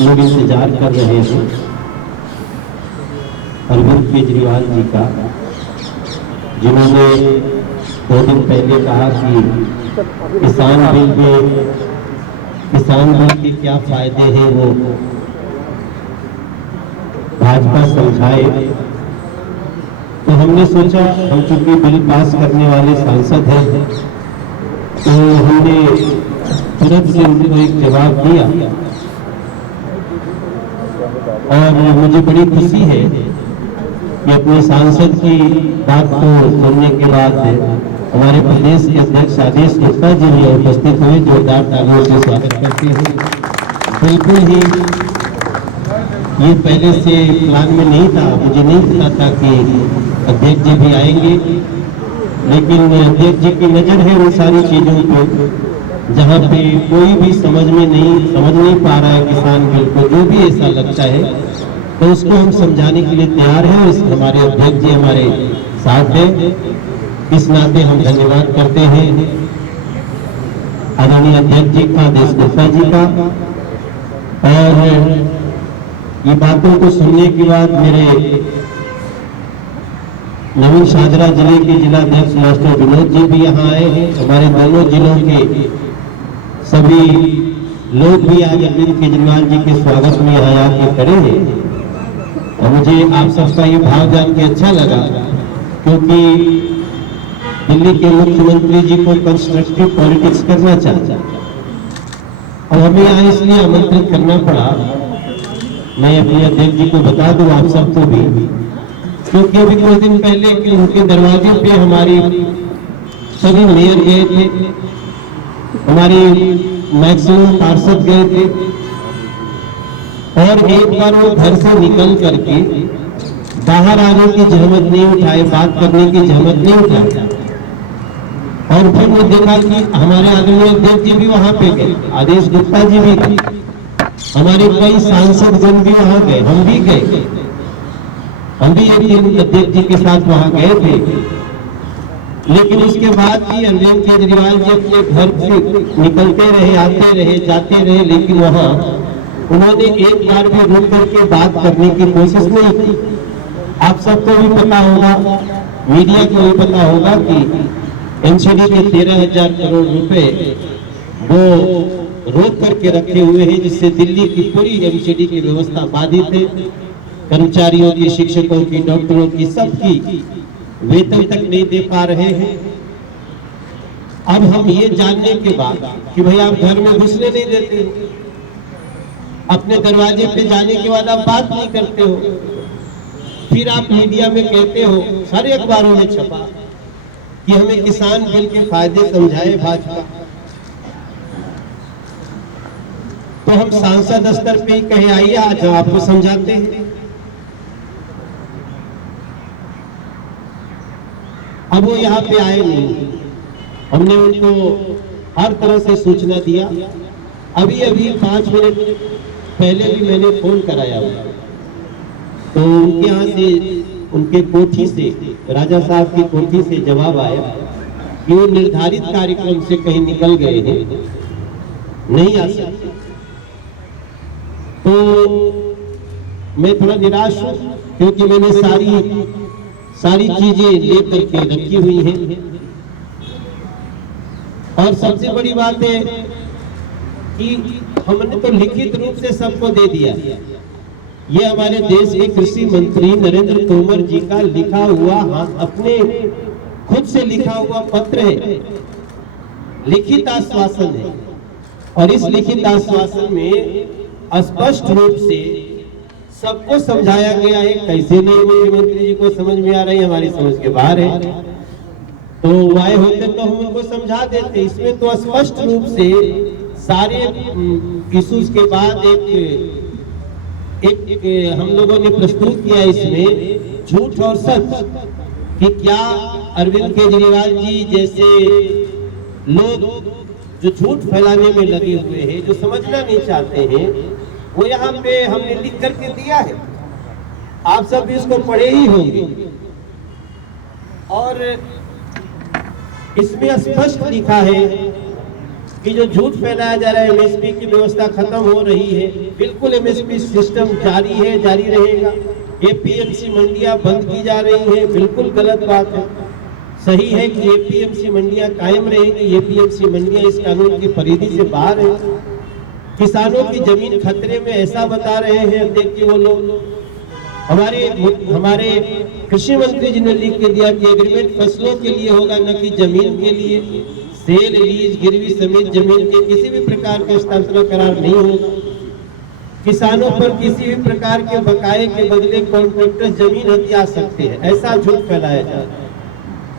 सब लोग इंतजार कर रहे हैं अरविंद केजरीवाल जी का, जिन्होंने 2 दिन पहले कहा कि किसान बिल के क्या फायदे हैं वो भाजपा समझाए। तो हमने सोचा, हम चूंकि बिल पास करने वाले सांसद हैं, तो हमने तुरंत से उनको एक जवाब दिया। और मुझे बड़ी खुशी है कि अपने सांसद की बात को सुनने के बाद हमारे प्रदेश के अध्यक्ष आदेश गुप्ता जी भी उपस्थित हुए। जोरदार तालियों से स्वागत करते हैं। बिल्कुल ही ये पहले से प्लान में नहीं था, मुझे नहीं पता था कि अध्यक्ष जी भी आएंगे, लेकिन अध्यक्ष जी की नज़र है उन सारी चीज़ों को जहाँ पे कोई भी समझ नहीं पा रहा है किसान बिल को, जो भी ऐसा लगता है तो उसको हम समझाने के लिए तैयार हैं। इस हमारे अध्यक्ष जी हमारे साथ हैं, इस नाते हम धन्यवाद करते हैं आदरणीय अध्यक्ष जी का, आदेश गुप्ता जी का। और ये बातों को सुनने के बाद मेरे नवीन शाहजरा जिले के जिला अध्यक्ष मास्टर विनोद जी भी यहाँ आए हैं। हमारे दोनों जिलों के सभी लोग भी आज अरविंद केजरीवाल जी के स्वागत में यहाँ आके खड़े हैं। और मुझे आप सबका ये भाव जान के अच्छा लगा, क्योंकि दिल्ली के मुख्यमंत्री जी को कंस्ट्रक्टिव पॉलिटिक्स करना चाहता और हमें यहाँ इसलिए आमंत्रित करना पड़ा। मैं अपने अध्यक्ष जी को बता दूं, आप सबको भी, क्योंकि अभी कुछ दिन पहले कि उनके दरवाजे पे हमारी सभी मेयर गए थे, हमारी मैक्सिमम पार्षद गए थे, और एक बार वो घर से निकल करके बाहर आने की जहमत नहीं उठाए, बात करने की जहमत नहीं उठाए। और फिर मैं देखा कि हमारे आदरणीय अध्यक्ष जी भी वहां पे गए, आदेश गुप्ता जी भी गए, हमारे कई सांसद जन भी वहां गए, हम भी गए, हम भी एक दिन अध्यक्ष जी के साथ वहां गए थे। लेकिन उसके बाद भी अरविंद केजरीवाल जी अपने घर से निकलते रहे, आते रहे, जाते रहे, लेकिन वहां उन्होंने एक बार भी रुक करके बात करने की कोशिश नहीं की। आप सबको भी पता होगा, मीडिया को भी पता होगा कि एनसीडी के 13,000 करोड़ रुपए वो रोक करके रखे हुए हैं, जिससे दिल्ली की पूरी एनसीडी की व्यवस्था बाधित है। कर्मचारियों की, शिक्षकों की, डॉक्टरों की, सबकी वेतन तक नहीं दे पा रहे हैं। अब हम ये जानने के बाद कि भाई आप घर में घुसने नहीं देते हो, अपने दरवाजे पे जाने के बाद आप बात नहीं करते हो, फिर आप मीडिया में कहते हो, सारे अखबारों में छपा कि हमें किसान बिल के फायदे समझाए भाजपा। तो हम सांसद स्तर पे ही कहे, आइए आज आपको समझाते हैं। अब वो यहाँ पे आए नहीं, हमने उनको हर तरह से सूचना दिया। अभी 5 मिनट पहले भी मैंने फोन कराया, तो उनके यहाँ से, उनके कोठी से, राजा साहब की कोठी से जवाब आया कि वो निर्धारित कार्यक्रम से कहीं निकल गए हैं, नहीं आ सकते। तो मैं थोड़ा निराश हूँ, क्योंकि मैंने सारी चीजें लेकर के रखी हुई हैं। और सबसे बड़ी बात है कि हमने तो लिखित रूप से सबको दे दिया। ये हमारे देश के कृषि मंत्री नरेंद्र तोमर जी का लिखा हुआ, अपने खुद से लिखा हुआ पत्र है, लिखित आश्वासन है। और इस लिखित आश्वासन में स्पष्ट रूप से सबको समझाया गया है। कैसे नहीं मुख्यमंत्री जी को समझ में आ रही, हमारी समझ के बाहर है, तो आए होते तो हम उनको समझा देते। इसमें तो स्पष्ट रूप से सारे इश्यूज के बाद एक हम लोगों ने प्रस्तुत किया इसमें झूठ और सच, कि क्या अरविंद केजरीवाल जी जैसे लोग जो झूठ फैलाने में लगे हुए हैं, जो समझना नहीं चाहते हैं, वो यहाँ पे हमने लिख करके दिया है। आप सब भी इसको पढ़े ही होंगे। और इसमें स्पष्ट लिखा है कि जो झूठ फैलाया जा रहा है एमएसपी की व्यवस्था खत्म हो रही है, बिल्कुल एमएसपी सिस्टम जारी है, जारी रहेगा। एपीएमसी मंडियां बंद की जा रही है, बिल्कुल गलत बात है। सही है कि एपीएमसी मंडियां कायम रहेंगी। एपीएमसी मंडियां इस कानून की परिधि से बाहर है। किसानों की जमीन खतरे में, ऐसा बता रहे हैं। देखिए वो लोग, हमारे कृषि मंत्री जी ने लिख के दिया कि एग्रीमेंट फसलों के लिए होगा, न कि जमीन के लिए। सेल, लीज, गिरवी समेत जमीन के किसी भी प्रकार के हस्तांतरण करार नहीं होगा। किसानों पर किसी भी प्रकार के बकाये के बदले कॉन्ट्रैक्टर जमीन हथिया सकते हैं, ऐसा झूठ फैलाया जा रहा है।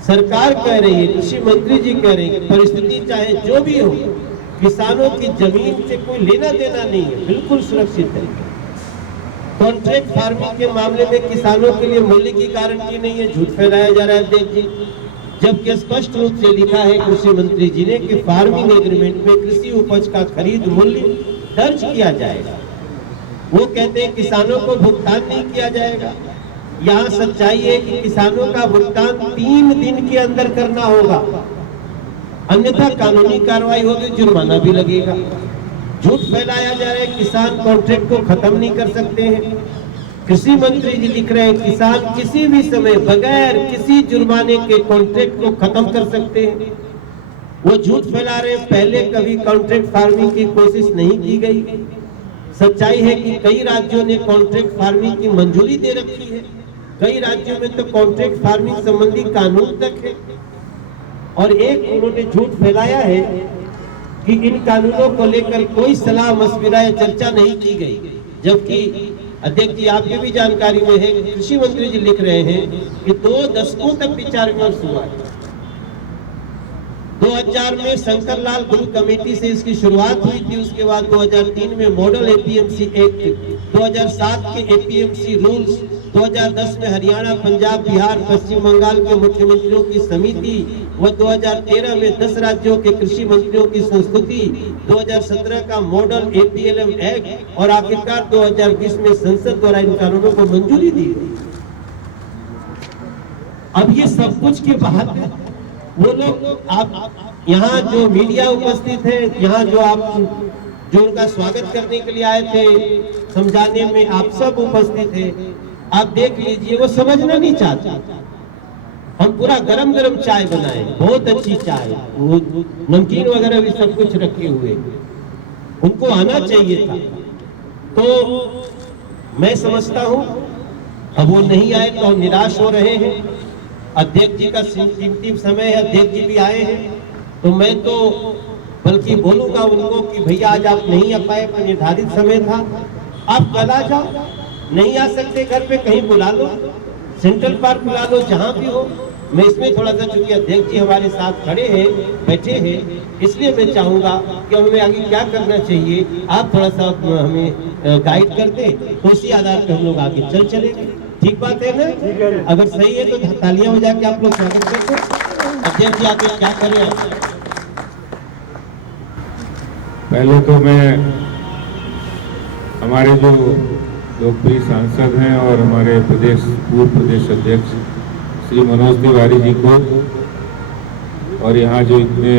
सरकार कह रही है, कृषि मंत्री जी कह रहे हैं, परिस्थिति चाहे जो भी हो, किसानों की जमीन से कोई लेना देना नहीं है, बिल्कुल सुरक्षित है। कॉन्ट्रैक्ट फार्मिंग के मामले में किसानों के लिए मूल्य की गारंटी नहीं है, झूठ फैलाया जा रहा है। देखिए, जबकि स्पष्ट रूप से लिखा है कृषि मंत्री जी ने कि फार्मिंग एग्रीमेंट में कृषि उपज का खरीद मूल्य दर्ज किया जाएगा। वो कहते हैं किसानों को भुगतान नहीं किया जाएगा। यहाँ सच्चाई है कि किसानों का भुगतान 3 दिन के अंदर करना होगा, अन्यथा कानूनी कार्रवाई होगी, जुर्माना भी लगेगा। झूठ फैलाया जा रहा है, किसान कॉन्ट्रैक्ट को खत्म नहीं कर सकते हैं। कृषि मंत्री जी लिख रहे हैं किसान किसी भी समय बगैर किसी जुर्माने के कॉन्ट्रैक्ट को खत्म कर सकते हैं। वो झूठ फैला रहे हैं, पहले कभी कॉन्ट्रैक्ट फार्मिंग की कोशिश नहीं की गई। सच्चाई है कि कई राज्यों ने कॉन्ट्रैक्ट फार्मिंग की मंजूरी दे रखी है, कई राज्यों में तो कॉन्ट्रैक्ट फार्मिंग संबंधी कानून तक है। और एक उन्होंने झूठ फैलाया है कि इन कानूनों को लेकर कोई सलाह मशविरा या चर्चा नहीं की गई, जबकि अध्यक्ष जी आपकी भी जानकारी में है, कृषि मंत्री जी लिख रहे हैं कि 2 दशकों तक विचार विमर्श हुआ है। 2000 में शंकरलाल गुरु कमेटी से इसकी शुरुआत हुई थी। उसके बाद 2003 में मॉडल एपीएमसी एक्ट, 2007 के एपीएमसी रूल्स, 2010 में हरियाणा, पंजाब, बिहार, पश्चिम बंगाल के मुख्यमंत्रियों की समिति व 2013 में 10 राज्यों के कृषि मंत्रियों की संस्तुति, 2017 का मॉडल एपीएलएम एक्ट और आखिरकार 2020 में संसद द्वारा इन कानूनों को मंजूरी दी गई। अब ये सब कुछ के बाद वो लोग, आप यहाँ जो मीडिया उपस्थित है, यहाँ जो उनका स्वागत करने के लिए आए थे, समझाने में आप सब उपस्थित है, आप देख लीजिए, वो समझना नहीं चाहता। हम पूरा गरम गरम चाय बनाए, बहुत अच्छी चाय, वो नमकीन वगैरह भी सब कुछ रखे हुए, उनको आना चाहिए था। तो मैं समझता हूँ अब वो नहीं आए तो हम निराश हो रहे हैं। अध्यक्ष जी का कीमती समय है, अध्यक्ष जी भी आए हैं, तो मैं तो बल्कि बोलूंगा उनको कि भैया आज आप नहीं आ पाए, निर्धारित समय था, आप कल आ जाओ। नहीं आ सकते घर पे कहीं बुला लो, सेंट्रल पार्क बुला लो, जहां भी हो। मैं इसमें थोड़ा सा, चूंकि अध्यक्ष जी हमारे साथ खड़े हैं, बैठे हैं, इसलिए मैं चाहूंगा कि हमें आगे क्या करना चाहिए, आप थोड़ा सा हमें गाइड कर दें, तो उसी आधार पर हम लोग आगे चलेंगे। ठीक बात है ना? अगर सही है तो तालियां बजा के आप लोग स्वागत करते हैं। अध्यक्ष जी आगे क्या करें? पहले तो मैं हमारे जो लोकप्रिय सांसद हैं और हमारे पूर्व प्रदेश अध्यक्ष श्री मनोज तिवारी जी को और यहाँ जो इतने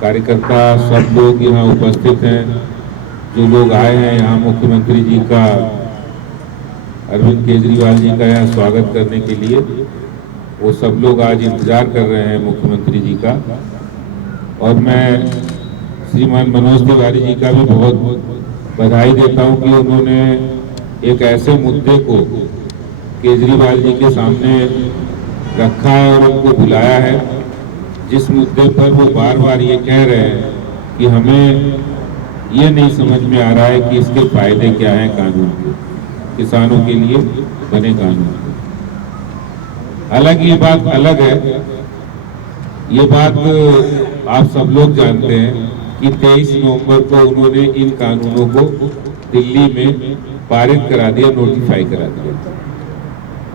कार्यकर्ता सब लोग यहाँ उपस्थित हैं, जो लोग आए हैं यहाँ मुख्यमंत्री जी का, अरविंद केजरीवाल जी का यहाँ स्वागत करने के लिए, वो सब लोग आज इंतजार कर रहे हैं मुख्यमंत्री जी का। और मैं श्रीमान मनोज तिवारी जी का भी बहुत बधाई देता हूं कि उन्होंने एक ऐसे मुद्दे को केजरीवाल जी के सामने रखा है और उनको बुलाया है, जिस मुद्दे पर वो बार बार ये कह रहे हैं कि हमें ये नहीं समझ में आ रहा है कि इसके फायदे क्या हैं कानून के, किसानों के लिए बने कानून। हालांकि ये बात अलग है, ये बात आप सब लोग जानते हैं कि 23 नवंबर को उन्होंने इन कानूनों को दिल्ली में पारित करा दिया, नोटिफाई करा दिया।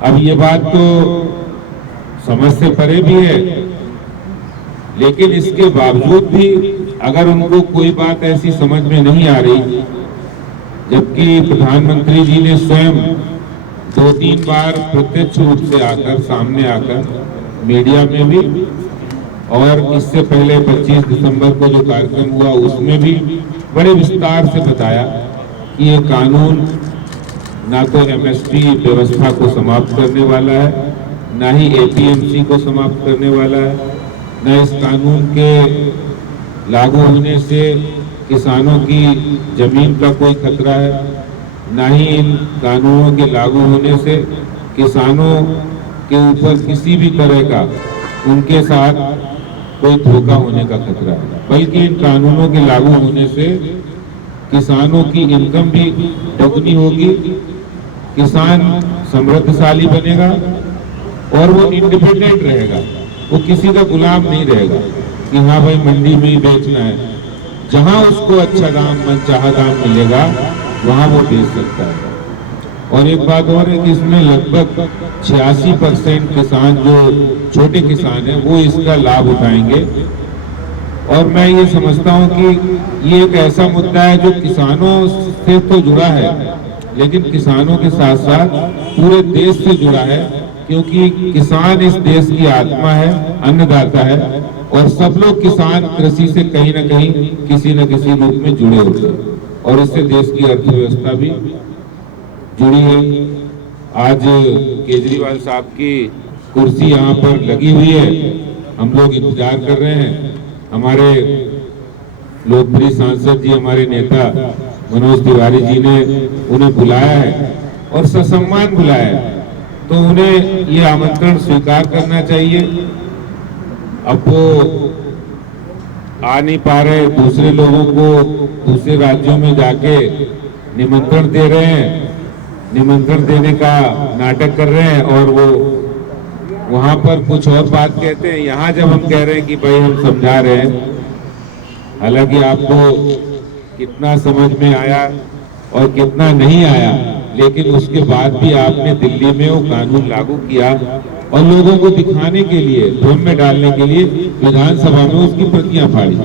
अब ये बात तो समझ से परे भी है, लेकिन इसके बावजूद भी अगर उनको कोई बात ऐसी समझ में नहीं आ रही, जबकि प्रधानमंत्री जी ने स्वयं 2-3 बार प्रत्यक्ष रूप से आकर, सामने आकर मीडिया में भी और इससे पहले 25 दिसंबर को जो कार्यक्रम हुआ उसमें भी बड़े विस्तार से बताया कि ये कानून ना तो एमएसपी व्यवस्था को समाप्त करने वाला है, ना ही एपीएमसी को समाप्त करने वाला है, न इस कानून के लागू होने से किसानों की जमीन का कोई खतरा है, ना ही इन कानूनों के लागू होने से किसानों के ऊपर किसी भी तरह का उनके साथ कोई धोखा होने का खतरा है, बल्कि इन कानूनों के लागू होने से किसानों की इनकम भी दोगुनी होगी, किसान समृद्धशाली बनेगा और वो इंडिपेंडेंट रहेगा, वो किसी का गुलाम नहीं रहेगा कि हाँ भाई मंडी में ही बेचना है, जहां उसको अच्छा दाम मनचाहा दाम मिलेगा वहां वो बेच सकता है। और एक बात और है कि इसमें लगभग 86% किसान जो छोटे किसान हैं वो इसका लाभ उठाएंगे। और मैं ये समझता हूं कि ये एक ऐसा मुद्दा है जो किसानों से तो जुड़ा है, लेकिन किसानों के साथ साथ पूरे देश से जुड़ा है, क्योंकि किसान इस देश की आत्मा है, अन्नदाता है, और सब लोग किसान कृषि से कहीं ना कहीं किसी न किसी रूप में जुड़े होते हैं और इससे देश की अर्थव्यवस्था भी जुड़ी है। आज केजरीवाल साहब की कुर्सी यहाँ पर लगी हुई है, हम लोग इंतजार कर रहे हैं। हमारे लोकप्रिय सांसद जी, हमारे नेता मनोज तिवारी जी ने उन्हें बुलाया है और ससम्मान बुलाया है, तो उन्हें ये आमंत्रण स्वीकार करना चाहिए। अब वो आ नहीं पा रहे, दूसरे लोगों को दूसरे राज्यों में जाके निमंत्रण दे रहे हैं, निमंत्रण देने का नाटक कर रहे हैं और वो वहां पर कुछ और बात कहते हैं। यहाँ जब हम कह रहे हैं कि भाई हम समझा रहे हैं, हालांकि आपको कितना समझ में आया और कितना नहीं आया, लेकिन उसके बाद भी आपने दिल्ली में वो कानून लागू किया और लोगों को दिखाने के लिए, भ्रम में डालने के लिए विधानसभा में उसकी प्रतियां फाड़ी।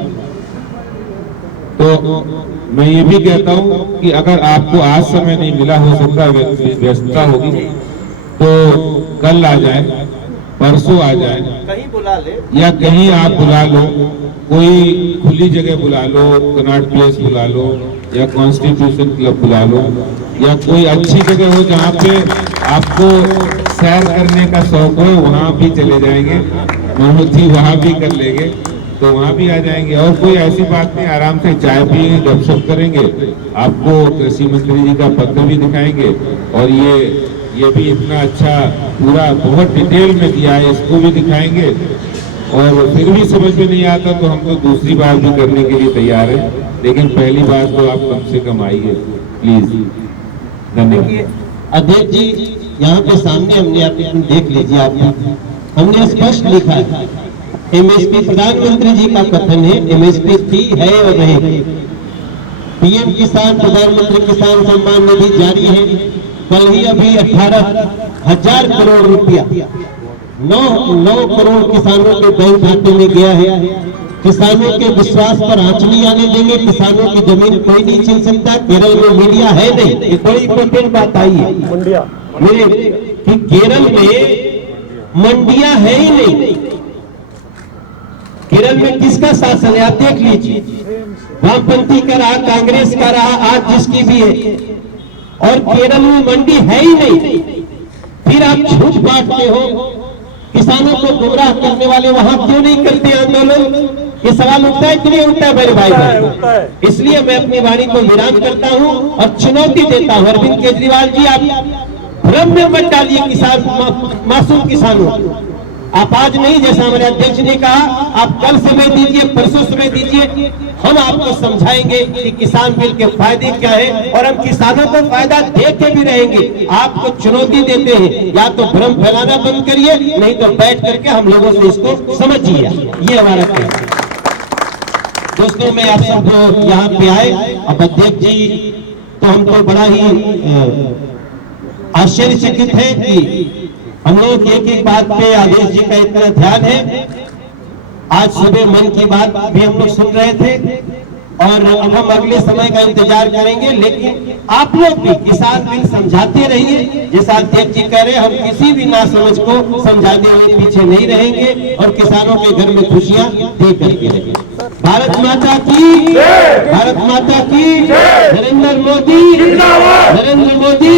तो मैं ये भी कहता हूं कि अगर आपको आज समय नहीं मिला, हो सकता है व्यस्तता होगी, तो कल आ जाए, परसों आ जाए, कहीं बुला ले या कहीं आप बुला लो, कोई खुली जगह बुला लो, कनॉट प्लेस बुला लो, या कॉन्स्टिट्यूशन क्लब बुला लो, या कोई अच्छी जगह हो जहाँ पे आपको सैर करने का शौक हो, वहाँ भी चले जाएंगे, मनोज जी वहाँ भी कर लेंगे, तो वहाँ भी आ जाएंगे। और कोई ऐसी बात नहीं, आराम से चाय पिएंगे, गपशप करेंगे, आपको कृषि मंत्री जी का पत्र भी दिखाएंगे और ये भी इतना अच्छा पूरा बहुत डिटेल में दिया है, इसको भी दिखाएंगे। और फिर भी समझ में नहीं आता तो हम तो दूसरी बार भी करने के लिए तैयार है, लेकिन पहली बार तो आप कम से कम आइए प्लीज। धन्यवाद। अध्यक्ष जी, यहाँ पे सामने हमने आप देख लीजिए, आप हमने स्पष्ट लिखा है, एमएसपी प्रधानमंत्री जी का कथन है, एमएसपी थी, है और रहेगी। पीएम किसान, प्रधानमंत्री किसान सम्मान निधि जारी है। कल ही अभी 18,000 करोड़ रुपया 9 करोड़ किसानों के बैंक खाते में गया है। किसानों के विश्वास पर आंच नहीं आने देंगे, किसानों की जमीन कोई नहीं छीन सकता। केरल में मीडिया है नहीं, ये बड़ी इंपॉर्टेंट बात आई है मेरे कि केरल में मंडियां है ही नहीं। केरल में किसका शासन है आप देख लीजिए, वामपंथी का रहा, कांग्रेस का रहा, आज जिसकी भी है, और केरल में मंडी है ही नहीं। फिर आप झूठ बांटते हो, किसानों को गुमराह करने वाले वहां क्यों नहीं करते आंदोलन? ये सवाल उठता है कि नहीं उठता है मेरे भाई? इसलिए मैं अपनी वाणी को विराम करता हूं और चुनौती देता हूं, अरविंद केजरीवाल जी, आप भ्रम में मत डालिए किसान, मासूम किसानों। आप आज नहीं, जैसा हमारे अध्यक्ष ने कहा, आप कल समय दीजिए, परसों समय दीजिए, हम आपको समझाएंगे कि किसान बिल के फायदे क्या है और हम किसानों को फायदा दे के भी रहेंगे। आपको चुनौती देते हैं, या तो भ्रम फैलाना बंद करिए, नहीं तो बैठ करके हम लोगों से इसको समझिए। ये हमारा कहना है। दोस्तों, मैं आप सब जो यहाँ पे आए, अब अध्यक्ष जी तो हम तो बड़ा ही आश्चर्यचकित है कि हम लोग एक एक बात पे आदेश जी का इतना ध्यान है। आज सुबह मन की बात भी हम लोग सुन रहे थे और अब हम अगले समय का इंतजार करेंगे, लेकिन आप लोग भी किसान बिल समझाते रहिए। जैसा अध्यक्ष जी कह रहे, हम किसी भी नासमझ को समझाने में पीछे नहीं रहेंगे और किसानों के घर में खुशियां दे करके रहेंगे। भारत माता की, भारत माता की, नरेंद्र मोदी, नरेंद्र मोदी,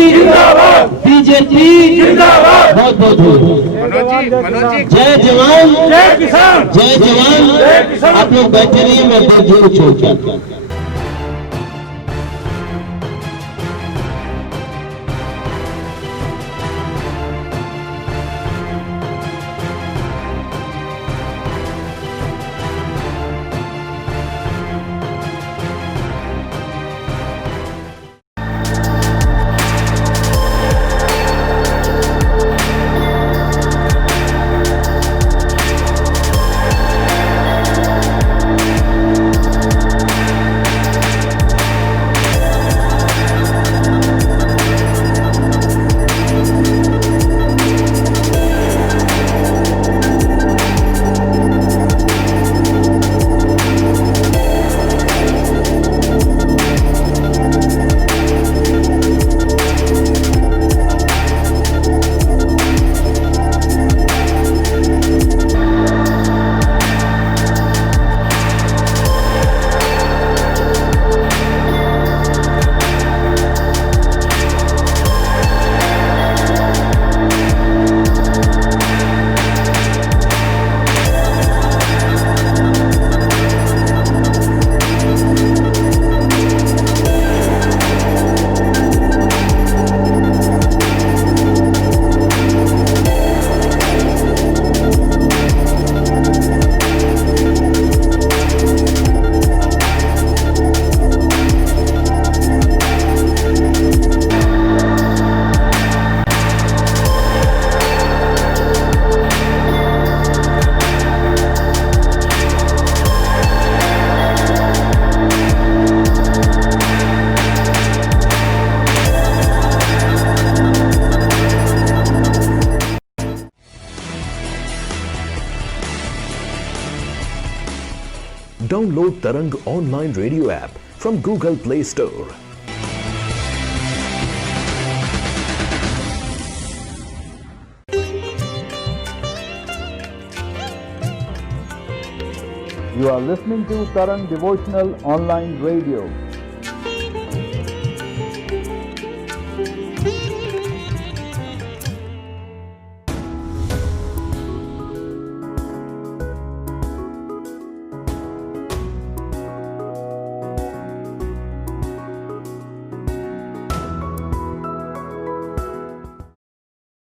बीजेपी, बहुत बहुत धन्यवाद। जय जवान, जय किसान, जय जवान। आप लोग बैठे रहिए, मैं दो जोड़ छोड़ के Download Tarang online radio app from Google Play Store. You are listening to Tarang Devotional Online Radio.